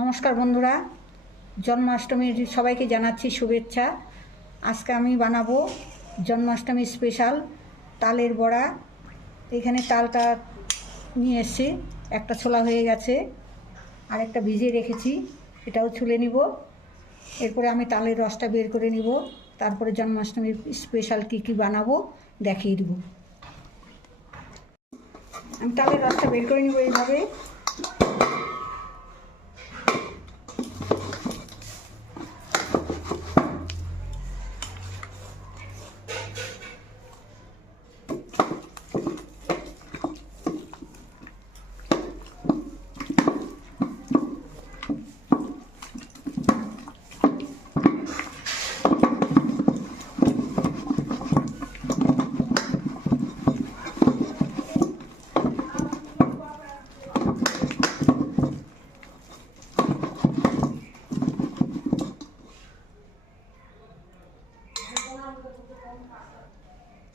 নমস্কার বন্ধুরা, জন্মাষ্টমীর সবাইকে জানাচ্ছি শুভেচ্ছা। আজকে আমি বানাবো জন্মাষ্টমী স্পেশাল তালের বড়া। এখানে তালটা নিয়ে এসেছি, একটা ছোলা হয়ে গেছে, আর একটা ভিজিয়ে রেখেছি, এটাও ছুলে নিব। এরপরে আমি তালের রসটা বের করে নিব, তারপরে জন্মাষ্টমীর স্পেশাল কী বানাবো দেখিয়ে দেব। আমি তালের রসটা বের করে নিব এইভাবে।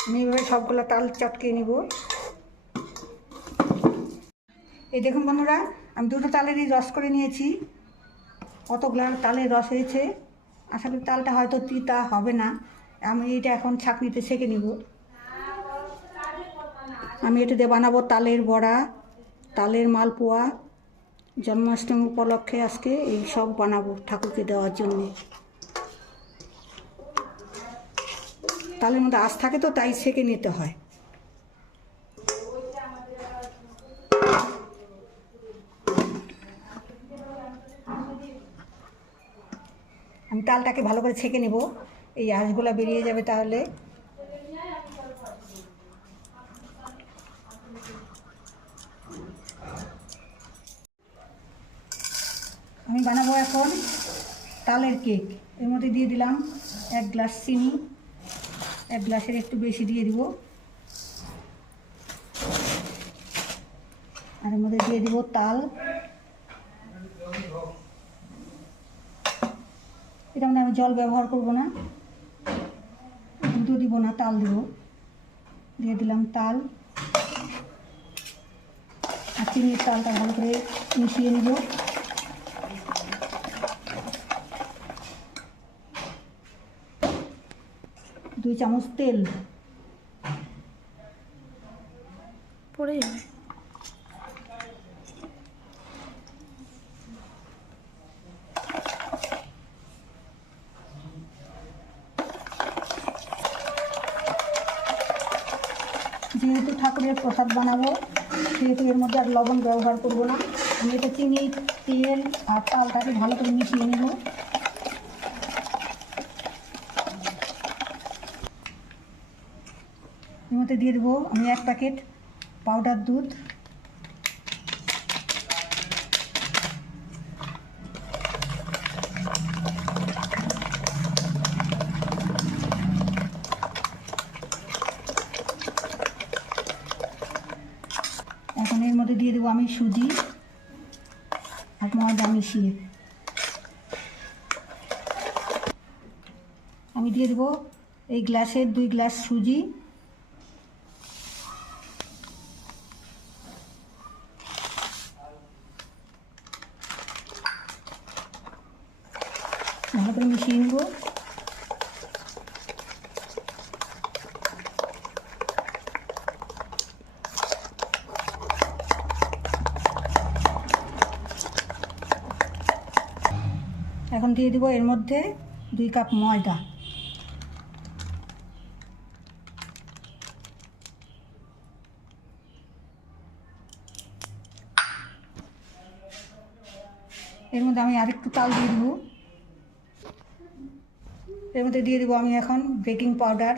আমি এভাবে সবগুলো তাল চটকে নিব। এই দেখুন বন্ধুরা, আমি দুটো তালেরই রস করে নিয়েছি। কতগুলো তালের রস হয়েছে। আশা করি তালটা হয়তো তিতা হবে না। আমি এটা এখন ছাঁকনিতে ছেঁকে নিব। আমি এটা দিয়ে বানাবো তালের বড়া, তালের মালপোয়া। জন্মাষ্টমী উপলক্ষে আজকে এই সব বানাবো ঠাকুরকে দেওয়ার জন্যে। তালের মধ্যে আঁশ থাকে তো, তাই ছেঁকে নিতে হয়। আমি তালটাকে ভালো করে ছেঁকে নেব, এই আঁশগুলো বেরিয়ে যাবে তাহলে। আমি বানাবো এখন তালের কেক। এর মধ্যে দিয়ে দিলাম 1 গ্লাস চিনি, 1 গ্লাসের একটু বেশি দিয়ে দিব। আর এর মধ্যে দিয়ে দিব তাল। এটা মানে আমি জল ব্যবহার করব না, দুধও দিব না, তাল দিব। দিয়ে দিলাম তাল আর চিনির তালটা ভালো করে মিশিয়ে নিব। দুই চামচ তেল পড়ে যাবে। যেহেতু ঠাকুরের প্রসাদ বানাবো, সেহেতু এর মধ্যে আর লবণ ব্যবহার করব না। আমি এটা চিনি, তেল আর তালটাকে ভালো করে মিশিয়ে নেব। এর মধ্যে দিয়ে দেবো আমি 1 প্যাকেট পাউডার দুধ। এখন এর মধ্যে দিয়ে দেবো আমি সুজি আর ময়দা মিশিয়ে। আমি দিয়ে দেবো এই গ্লাসের 2 গ্লাস সুজি। ভালো করে মিশিয়ে নেব। এখন দিয়ে দিব এর মধ্যে 2 কাপ ময়দা। এর মধ্যে আমি আরেকটু তাল দিয়ে দেবো। এর মধ্যে দিয়ে দেবো আমি এখন বেকিং পাউডার,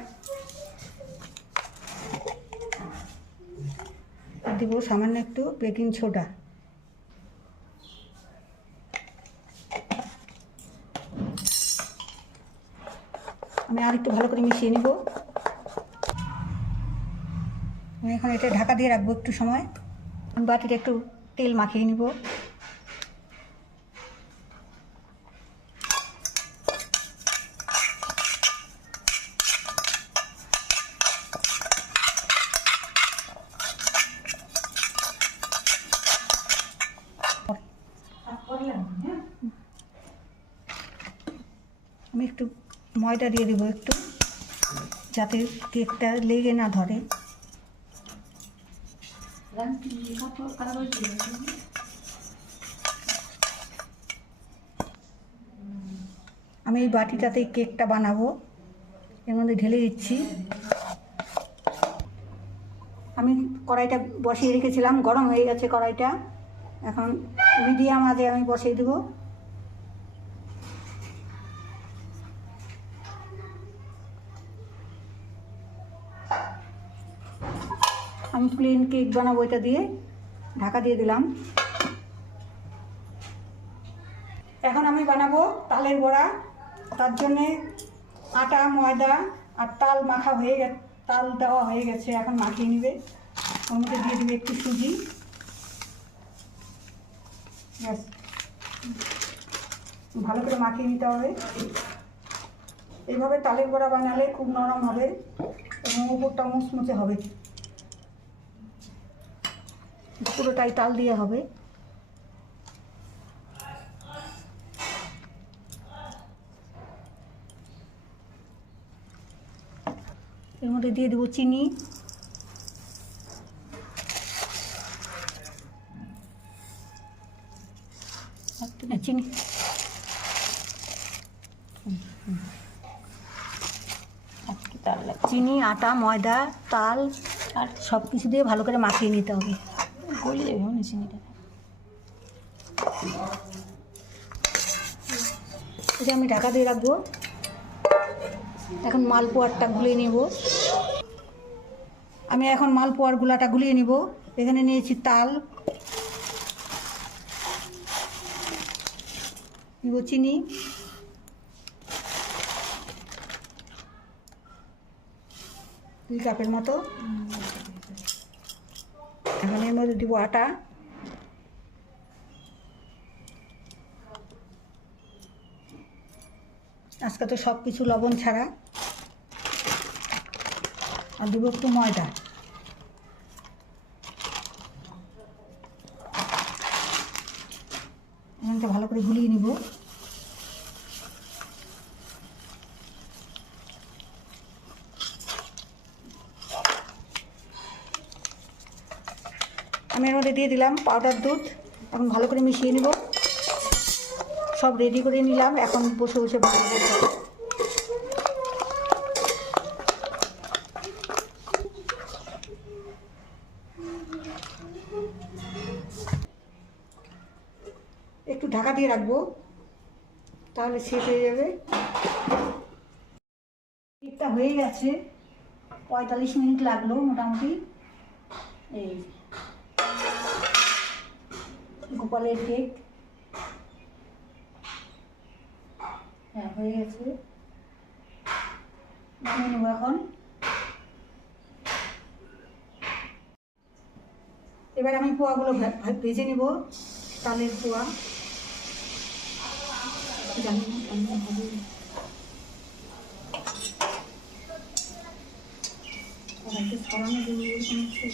দেবো সামান্য একটু বেকিং সোডা। আমি আর একটু ভালো করে মিশিয়ে নেব। আমি এখন এটা ঢাকা দিয়ে রাখবো একটু সময়। আমি বাটিতে একটু তেল মাখিয়ে নেব। আমি একটু ময়দা দিয়ে দেবো একটু, যাতে কেকটা লেগে না ধরে। আমি এই বাটিটাতেই কেকটা বানাবো, এর মধ্যে ঢেলে দিচ্ছি। আমি কড়াইটা বসিয়ে রেখেছিলাম, গরম হয়ে গেছে কড়াইটা। এখন মিডিয়াম আঁচে আমি বসিয়ে দেবো। আমি প্লেন কেক বানাবো, এটা দিয়ে ঢাকা দিয়ে দিলাম। এখন আমি বানাবো তালের বড়া। তার জন্যে আটা, ময়দা আর তাল মাখা হয়ে গেছে, তাল দেওয়া হয়ে গেছে। এখন মাখিয়ে নেবে, ওর মধ্যে দিয়ে দেবে একটু সুজি। ব্যাস, ভালো করে মাখিয়ে নিতে হবে। এইভাবে তালের বড়া বানালে খুব নরম হবে এবং উপরটা মুচমুচে হবে। পুরোটাই তাল দিয়ে হবে। এর মধ্যে দিয়ে দেবো চিনি, চিনি চিনি, আটা, ময়দা, তাল আর সব কিছু দিয়ে ভালো করে মাখিয়ে নিতে হবে। গলে যাবে মানে চিনিটা। এটা আমি ঢাকা দিয়ে রাখবো। এখন মালপোয়ারটা গুলিয়ে নেব। আমি এখন মালপোয়ার গুলাটা গুলিয়ে নিব। এখানে নিয়েছি তাল, নিব চিনি, দুই কাপের মতো। এখন এর মধ্যে দিব আটা, আজকে তো সব কিছু লবণ ছাড়া। আর দেবো একটু ময়দা। এখানটা ভালো করে গুলিয়ে নিব। আমি এর মধ্যে দিয়ে দিলাম পাউডার দুধ। এখন ভালো করে মিশিয়ে নিব। সব রেডি করে নিলাম, এখন বসে বসে বানাবো। একটু ঢাকা দিয়ে রাখবো, তাহলে সেট হয়ে যাবে। কেকটা হয়ে গেছে, 45 মিনিট লাগলো মোটামুটি। এই গোপালের কেক হ্যাঁ হয়ে গেছে। বানিয়ে নেবো এখন। এবার আমি পোয়াগুলো ভেজে নেব। তালের পোয়া, জানি না কেমন হবে। ছড়ানো দেবো এরকম হচ্ছে।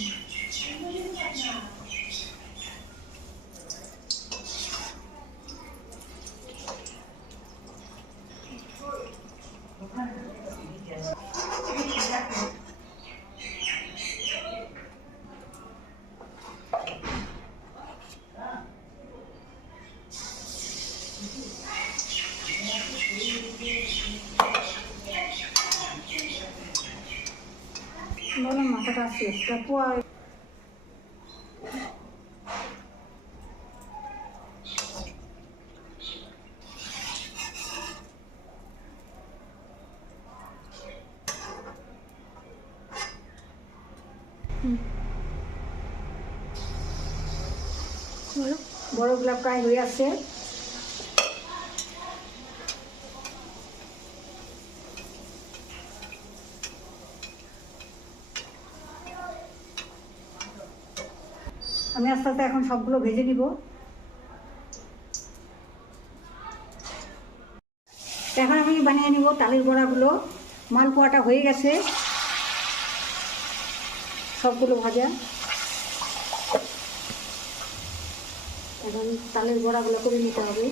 বললাম মাথাটা শেষটা পোয়া। বড়গুলা প্রায় হয়ে আসছে। আমি আস্তে আস্তে এখন সবগুলো ভেজে নিব। এখন আমি বানিয়ে নিব তালের বড়াগুলো। মালপোয়াটা হয়ে গেছে, সবগুলো ভাজা। এখন এখন তালের বড়াগুলো করে নিতে হবে।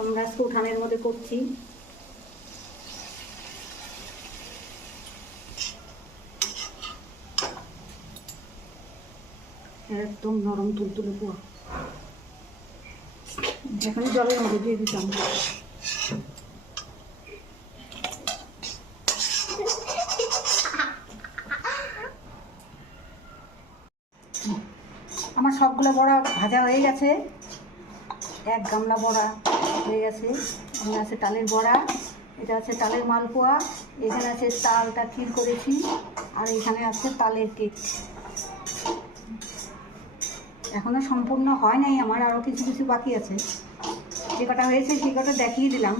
আমরা আজকে উঠানের মধ্যে করছি। একদম নরম তুলতুলে পোয়া। এখন জলের মধ্যে দিয়ে দিতাম। আমার সবগুলো বড়া ভাজা হয়ে গেছে, এক গামলা বড়া হয়ে গেছে। এখানে আছে তালের বড়া, এটা আছে তালের মালপোয়া, এখানে আছে তালটা ক্ষীর করেছি, আর এখানে আছে তালের কেক। এখনো সম্পূর্ণ হয় নাই আমার, আরও কিছু কিছু বাকি আছে। যে কটা হয়েছে সে কটা দেখিয়ে দিলাম।